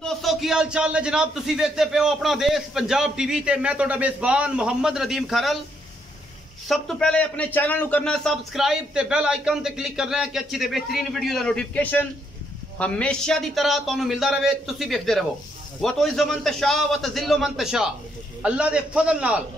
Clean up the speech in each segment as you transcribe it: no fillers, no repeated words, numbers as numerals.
दोस्तों की हाल चाल ने जनाब तुसी देखते पे हो अपना देश पंजाब टीवी ते मैं तोड़ा मेजबान मोहम्मद नदीम खरल। सब तो पहले अपने चैनल करना है सबसक्राइब ते बेल आइकन ते क्लिक करना है कि अच्छी ते बेहतरीन वीडियो का नोटिफिकेशन हमेशा की तरह तुहानू मिलता रहे। तुसी देखते रहो। व तो इज़्ज़ो मन तशा व तज़िल्लु मन तशा। अल्लाह दे फजल नाल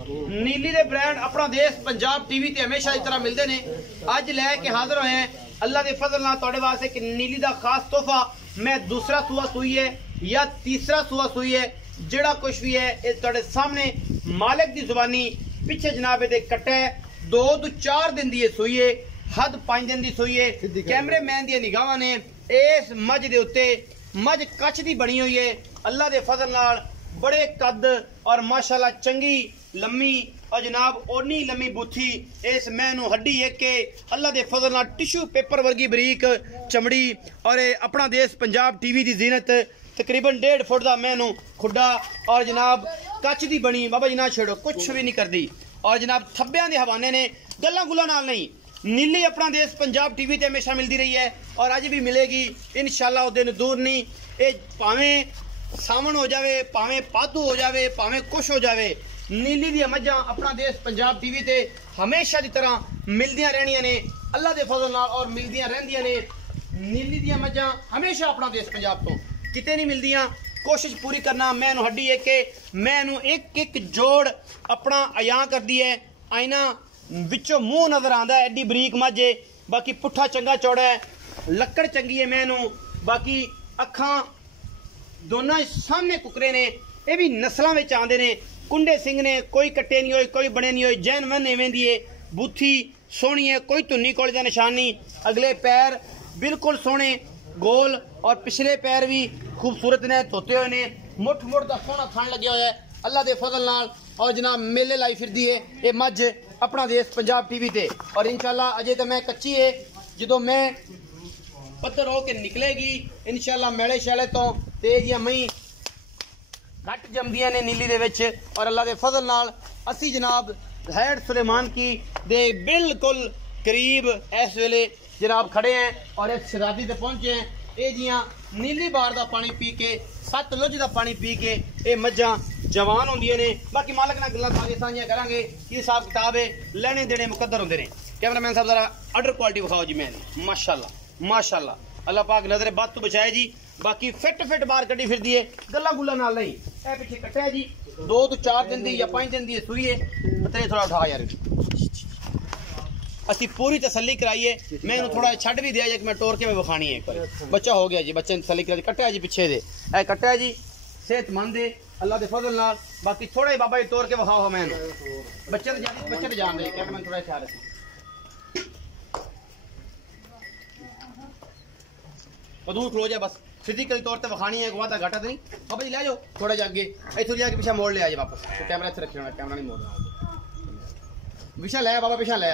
नीली दे ब्रांड अपना देश पंजाब टीवी ते हमेशा की तरह मिलते हैं। अज लैके हाजिर होए हैं अल्लाह दे फजल नाल तुहाडे वास्ते कि नीली दा खास तोहफा। मैं दूसरा सूआ सुई है या तीसरा सूआ सुई है, जेड़ा कुछ भी है ये तुहाडे सामने मालिक दी जुबानी पिछे जनाब दे कट्टा है। 2 तो 4 दिन दी सुई है, हद 5 दिन दी सुई है। कैमरे मैन दी निगाहां ने इस मझ दे उत्ते मझ कच दी बनी हुई है। अल्लाह दे फजल नाल बड़े कद और माशाल्लाह चंगी लम्मी और जनाब ओनी लम्मी बूथी इस मैनू हड्डी है कि अल्लाह दे फजल नाल टिश्यू पेपर वर्गी बरीक चमड़ी और अपना देश पंजाब टीवी दी जीनत तकरीबन 1.5 फुट का मैनू खुडा और जनाब कच दी बनी। बाबा जी ना छेड़ो, कुछ भी नहीं करती। और जनाब थब्बियां दे हवाने ने गल्लां गुल्लां नाल नहीं। नीली अपना देश पंजाब टीवी ते हमेशा मिलती रही है और अज भी मिलेगी इंशाअल्लाह। उस दिन दूर नहीं, ये भावें सावन हो जावे, भावें पातू हो जावे, भावें कुछ हो जावे, नीली दी मझां अपना देश पंजाब टीवी ते हमेशा की तरह मिलदियां रहनियां ने अल्लाह दे फजल नाल और मिलदियां रहंदियां ने। नीली दी मझां हमेशा अपना देश पंजाब तो किते नहीं मिलदियां। कोशिश पूरी करना मैनू हड्डी है कि मैनू एक एक जोड़ अपना अयां कर दी है। आईना विचों मुंह नजर आंदा है, एडी बरीक मझ है। बाकी पुट्ठा चंगा चौड़ा है, लक्कड़ चंगी है मैनू। बाकी अखां दोनों सामने कुकरे ने, ये भी नस्लों में आते ने। कुंडे सिंह ने, कोई कट्टे नहीं होए, कोई बने नहीं होए, जैन मन एवें दी है। बूथी सोहनी है, कोई धुन्नी कोले का निशान नहीं। अगले पैर बिल्कुल सोहने गोल और पिछले पैर भी खूबसूरत ने, धोते हुए ने। मुठ मुठ का सोहना थान लगे हुआ है अल्लाह दे फजल नाल। और जनाब मेले लाई फिरदी है ये मझ अपना देश पंजाब टीवी ते। और इंशाल्लाह अजे तो मैं कच्ची है, जो मैं पत्थर होके निकलेगी इंशाल्लाह मेले शैले तो तेज या मई घट जमदियां ने नीली दे विच। और अल्लाह दे फजल नाल असी जनाब हैड सुलेमान की दे बिल्कुल करीब इस वेले जनाब खड़े हैं और इस शरादी ते पहुंचे हैं। ये जियां नीली बार का पानी पी के, सतलुज का पानी पी के ये मझां जवान होंदियां ने। बाकी मालक नाल गल्लां सारियां सांझियां करांगे कि हिसाब किताब है, लेने देने मुकद्दर होंदे ने। कैमरामैन साहब जरा ऑर्डर क्वालिटी विखाओ जी। मैं माशाल्लाह माशाल्लाह अल्लाह पाक नजर बात तो बचाए जी। बाकी फिट फिट बार कड्डी फिरदी है, गल्लां गुल्लां नाल नहीं। ए पिछे कट्टा है जी, 2 तो 4 दिन दी या 5 दिन दी सुई है। पतले थोड़ा उठा यार, असी पूरी तसल्ली कराइए। मैं इन्हू थोड़ा छड़ भी दिया कि मैं टोर के मैं विखानी है। एक बार बच्चा हो गया जी, बच्चे ने तसल्ली कराई। कट्टा है जी पिछे दे, ए कट्टा है जी, सेहतमंद है अल्लाह दे फजल नाल। बाकी थोड़ा ही बाबा जी तोड़ के विखाओ मैं बच्चे तो जान दे। क्या मैं थोड़ा ख्याल रखूं दूर खलो जाए बस। फिजिकली तौर पर विखानी है, वादा घाटा तो नहीं। बाबा जी ले जाओ थोड़ा जा अगे, इतों जाके पिछा मोड़ ले आ जाए वापस। तो कैमरा इत्थे रखना, कैमरा नहीं मोड़ना। पिछा ले बाबा, पिछा ले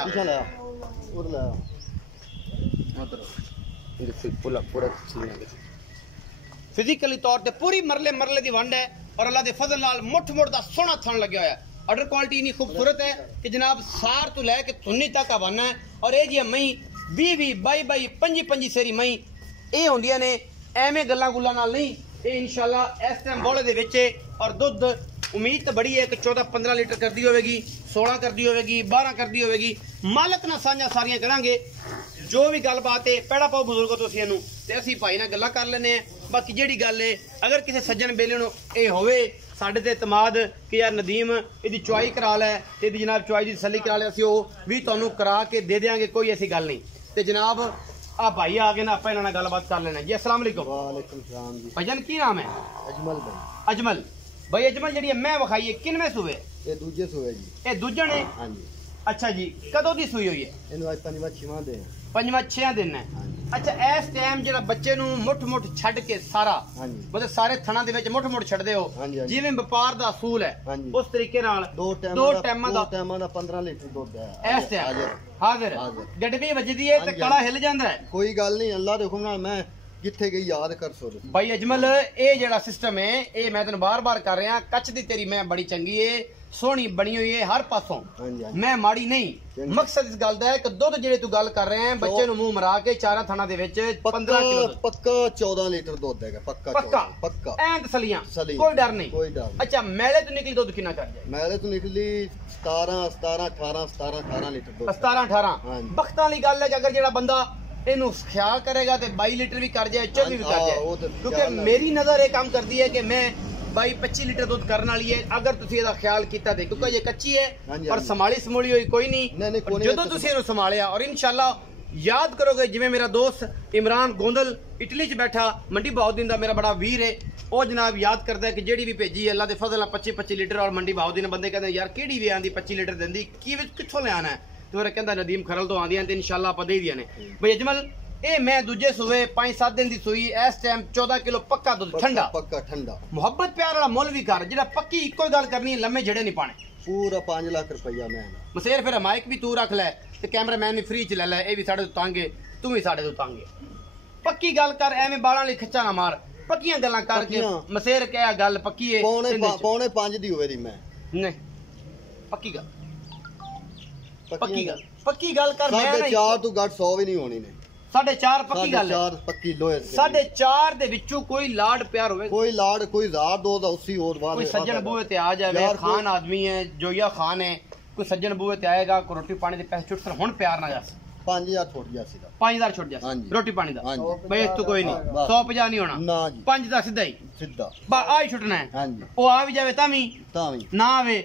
फिजिकली तौर पर पूरी मरले मरले की वंड है। और अल्लाह के फजल नाल मुठ मुठ का सोहना थन लगे हुआ है। ऑर्डर क्वालिटी इन्नी खूबसूरत है कि जनाब सार तो लैके थुन्नी तक हवाना है। और ये जी मई 20 22 25 सेरी मई ये होंदियां ने, एवें गल्लां गुल्लां नाल नहीं। ये इंशाल्लाह इस टाइम बोले दे विच और दुध उम्मीद तो बड़ी है कि 14-15 लीटर कर दी होगी, 16 कर दी होगी, 12 कर दी होगी। मालक ना साझा सारियां करांगे जो भी गलबात है। पैड़ा पाओ बुजुर्गो तुसीं इहनूं ते असीं भाई नाल गल्लां कर लैने हैं। बाकी जिहड़ी गल है अगर किसी सज्जन बेले नूं ये होवे साडे ते इतमाद कि यार नदीम इहदी चुआई करा लै ते इहदी जनाब चुआई दी तसल्ली करा लै, असीं ओह भी तुहानूं करा के दे देंगे। कोई ऐसी गल नहीं। ते जनाब आ भाई आ गए ना, आप इन्हां नाल गलबात कर लेना जी। अस्सलाम वालेकुम। वालेकुम सलाम जी। भाईजान की नाम है? अजमल भाई। अजमल भाई, अजमल जी मैं विखाई है किनवें सूए? ये दूजे सूए जी। ये दूजे ने? हाँ जी। अच्छा जी, कदों दी सूई हुई है? इन्हू आज 5वां दिन। 5वां दिन है। हाँ जी। अच्छा इस टाइम जो बच्चे नूं मुठ मुठ छड़ के सारा हाँ जी, मतलब सारे थणा दे विच मुठ मुठ छड़दे हो हाँ जी, हाँ जी। जिवें व्यापार दा असूल है हाँ जी। उस तरीके नाल दो टाइमां दा 15 लीटर दुध है इस टाइम हाजिर गडवी वजदी है ते कड़ा हिल जांदा है। कोई गल नहीं, अल्लाह देखो ना मैं जिथे गई याद कर सो। भाई अजमल ये जेड़ा सिस्टम है ये मैं तेन बार बार कर रहा, कच दी तेरी मैं बड़ी चंगी है सोहनी बनी हुई है हर पासों। हाँ जी, हाँ जी। मैं माड़ी नहीं। चंगी। मकसद इस गल दा है कि दुध जेड़े तू गल कर रहे हैं बच्चे नु मुंह मरा के चारा थाना दे विच 15 किलो दुध। पक्का 14 लीटर दूध देगा पक्का पक्का 14, पक्का ऐन तसलियां तसलियां। कोई डर नहीं। कोई डर नहीं। अच्छा मेले तो निकली दुध कितना कर जाए? मेरे तो निकली 17 18 लीटर दूध 17 18 हाँ जी। बख्तां वाली गल है कि अगर जेड़ा बंदा ਇਹਨੂੰ ਖਿਆਲ ਕਰੇਗਾ ਤੇ 22 ਲੀਟਰ ਵੀ ਕਰ ਜਾਏ 24 ਵੀ ਕਰ ਉਹ ਜਾਏ ਤਾਂ ਕਿਉਂਕਿ ਮੇਰੀ ਨਜ਼ਰ ਇਹ ਕੰਮ ਕਰਦੀ ਹੈ ਕਿ ਮੈਂ 22-25 ਲੀਟਰ ਦੁੱਧ ਕਰਨ ਵਾਲੀ ਹੈ ਅਗਰ ਤੁਸੀਂ ਇਹਦਾ ਖਿਆਲ ਕੀਤਾ ਤੇ ਕਿਉਂਕਿ ਇਹ ਕੱਚੀ ਹੈ ਹਾਂਜੀ, ਪਰ ਹਾਂਜੀ। ਸੰਭਾਲੀ ਸਮੂਲੀ ਹੋਈ ਕੋਈ ਨਹੀਂ, ਨਹੀਂ ਨਹੀਂ, ਕੋਈ ਪਰ ਨਹੀਂ, ਜਦੋਂ ਤੁਸੀਂ ਇਹਨੂੰ ਸੰਭਾਲਿਆ ਔਰ ਇਨਸ਼ਾਅੱਲਾ ਯਾਦ ਕਰੋਗੇ ਜਿਵੇਂ ਮੇਰਾ ਦੋਸਤ ਇਮਰਾਨ ਗੋਂਦਲ ਇਟਲੀ 'ਚ ਬੈਠਾ ਮੰਡੀ ਬਾਉਦੀਨ ਦਾ ਮੇਰਾ ਬੜਾ ਵੀਰ ਹੈ ਉਹ ਜਨਾਬ ਯਾਦ ਕਰਦਾ ਹੈ ਕਿ ਜਿਹੜੀ ਵੀ ਭੇਜੀ ਹੈ ਅੱਲਾ ਦੇ ਫਜ਼ਲ ਨਾਲ 25 ਲੀਟਰ ਔਰ ਮੰਡੀ ਬਾਉਦੀਨ ਬੰਦੇ ਕਹਿੰਦੇ ਯਾਰ ਕਿਹੜੀ ਵੀ ਆਂਦੀ 25 ਲੀਟਰ ਦਿੰਦੀ ਕਿੱਥੋਂ ਲਿਆਣਾ ਹੈ ਤੇ ਉਹ ਕਹਿੰਦਾ ਨਦੀਮ ਖਰਲ ਤੋਂ ਆਂਦੀਆਂ ਤੇ ਇਨਸ਼ਾਅੱਲਾ ਆਪਾਂ ਦੇ ਦੀਆਂ ਨੇ ਬਈ ਅਜਮਲ ਇਹ ਮੈਂ ਦੂਜੇ ਸੂਏ 5-7 ਦਿਨ ਦੀ ਸੂਈ ਇਸ ਟਾਈਮ 14 ਕਿਲੋ ਪੱਕਾ ਦੁੱਧ ਠੰਡਾ ਪੱਕਾ ਠੰਡਾ ਮੁਹੱਬਤ ਪਿਆਰ ਵਾਲਾ ਮੁੱਲ ਵੀ ਕਰ ਜਿਹੜਾ ਪੱਕੀ ਇੱਕੋ ਹੀ ਗੱਲ ਕਰਨੀ ਹੈ ਲੰਮੇ ਜਿਹੜੇ ਨਹੀਂ ਪਾਣੇ ਪੂਰਾ 5 ਲੱਖ ਰੁਪਈਆ ਮੈਂ ਮਸੇਰ ਫਿਰ ਮਾਈਕ ਵੀ ਤੂੰ ਰੱਖ ਲੈ ਤੇ ਕੈਮਰਾਮੈਨ ਵੀ ਫ੍ਰੀ ਚ ਲੈ ਲੈ ਇਹ ਵੀ ਸਾਡੇ ਤੋਂ ਤੰਗੇ ਤੂੰ ਵੀ ਸਾਡੇ ਤੋਂ ਤੰਗੇ ਪੱਕੀ ਗੱਲ ਕਰ ਐਵੇਂ ਬਾਲਾਂ ਲਈ ਖਿੱਚਾ ਨਾ ਮਾਰ ਪੱਕੀਆਂ ਗੱਲਾਂ ਕਰਕੇ ਮਸੇਰ ਕਹਿਆ ਗੱਲ ਪੱਕੀ ਏ ਪੌਣੇ 5 ਦੀ ਹੋਵੇ ਦੀ ਮੈਂ ਨਹੀਂ ਪੱਕੀ ਗੱਲ ਪੱਕੀ ਗੱਲ ਕਰ ਮੈਂ ਸਾਢੇ 4 ਤੋਂ ਘੱਟ 100 ਵੀ ਨਹੀਂ ਹੋਣੀ ਨੇ 4.5 ਪੱਕੀ ਗੱਲ ਹੈ 4 ਪੱਕੀ ਲੋਹੇ 4.5 ਦੇ ਵਿੱਚੋਂ ਕੋਈ ਲਾਡ ਪਿਆਰ ਹੋਵੇ ਕੋਈ ਲਾੜ ਕੋਈ 1000 2 ਦਾ 80 ਹੋਰ ਬਾਅਦ ਕੋਈ ਸੱਜਣ ਬੂਹੇ ਤੇ ਆ ਜਾਵੇ ਖਾਨ ਆਦਮੀ ਹੈ ਜੋਈਆ ਖਾਨ ਹੈ ਕੋਈ ਸੱਜਣ ਬੂਹੇ ਤੇ ਆਏਗਾ ਕੋਈ ਰੋਟੀ ਪਾਣੀ ਦੇ ਪੈਸੇ ਛੁੱਟ ਹੁਣ ਪਿਆਰ ਨਾ ਜਾ 5000 ਛੁੱਟ ਗਿਆ ਸੀ 5000 ਛੁੱਟ ਜਾ ਰੋਟੀ ਪਾਣੀ ਦਾ ਬਈ ਇਸ ਤੋਂ ਕੋਈ ਨਹੀਂ 150 ਨਹੀਂ ਹੋਣਾ ਨਾ ਜੀ 5 ਦਾ ਸਿੱਧਾ ਹੀ ਸਿੱਧਾ ਬਾ ਆ ਹੀ ਛੁੱਟਣਾ ਹੈ ਹਾਂਜੀ ਉਹ ਆ ਵੀ ਜਾਵੇ ਤਾਂ ਵੀ ਨਾ ਆਵੇ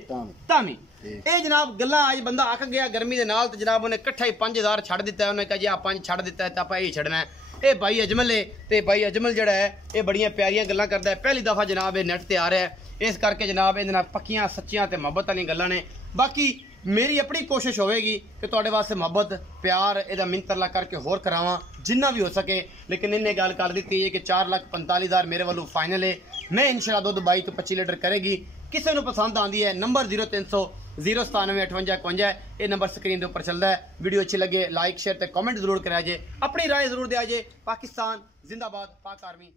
ਤਾਂ ਵੀ ਇਹ ਜਨਾਬ ਗੱਲਾਂ ਅੱਜ ਬੰਦਾ ਅੱਕ ਗਿਆ ਗਰਮੀ ਦੇ ਨਾਲ ਤੇ ਜਨਾਬ ਉਹਨੇ ਇਕੱਠਾ ਹੀ 5000 ਛੱਡ ਦਿੱਤਾ ਉਹਨੇ ਕਹਾ ਜੀ ਆ 5 ਛੱਡ ਦਿੱਤਾ ਤਾਂ ਆਪਾਂ ਇਹ ਛੱਡਣਾ ਹੈ ਇਹ ਭਾਈ ਅਜਮਲ ਹੈ ਤੇ ਭਾਈ ਅਜਮਲ ਜਿਹੜਾ ਹੈ ਇਹ ਬੜੀਆਂ ਪਿਆਰੀਆਂ ਗੱਲਾਂ ਕਰਦਾ ਹੈ ਪਹਿਲੀ ਦਫਾ ਜਨਾਬ ਇਹ ਨੈਟ ਤੇ ਆ ਰਿਹਾ ਹੈ ਇਸ ਕਰਕੇ ਜਨਾਬ ਇਹਦੇ ਨਾਲ ਪੱਕੀਆਂ ਸੱਚੀਆਂ ਤੇ ਮੁਹੱਬਤ ਵਾਲੀਆਂ ਗੱਲਾਂ ਨੇ ਬਾਕੀ ਮੇਰੀ ਆਪਣੀ ਕੋਸ਼ਿਸ਼ ਹੋਵੇਗੀ ਕਿ ਤੁਹਾਡੇ ਵਾਸਤੇ ਮੁਹੱਬਤ ਪਿਆਰ ਇਹਦਾ ਮਿੰਤਰਲਾ ਕਰਕੇ ਹੋਰ ਕਰਾਵਾਂ ਜਿੰਨਾ ਵੀ ਹੋ ਸਕੇ ਲੇਕਿਨ ਇਹਨੇ ਗੱਲ ਕਰ ਦਿੱਤੀ ਹੈ ਕਿ 4,45,000 ਮੇਰੇ ਵੱਲੋਂ ਫਾਈਨਲ ਹੈ ਮੈਂ ਇਨਸ਼ਾਅੱਲਾ ਦੁੱਧ 22 ਤੋਂ 25 ਲੀਟਰ ਕਰੇਗੀ ਕਿਸੇ ਨੂੰ ਪਸੰਦ ਆਂਦੀ ਹੈ ਨੰਬਰ 0300 0975851 ਇਹ ਨੰਬਰ ਸਕਰੀਨ ਦੇ ਉੱਪਰ ਚੱਲਦਾ ਹੈ ਵੀਡੀਓ ਅੱਛੀ ਲੱਗੇ ਲਾਈਕ ਸ਼ੇਅਰ ਤੇ ਕਮੈਂਟ ਜ਼ਰੂਰ ਕਰਿਆ ਜੇ ਆਪਣੀ ਰਾਏ ਜ਼ਰੂਰ ਦਿਆ ਜੇ ਪਾਕਿਸਤਾਨ ਜ਼ਿੰਦਾਬਾਦ ਪਾਕ ਆਰਮੀ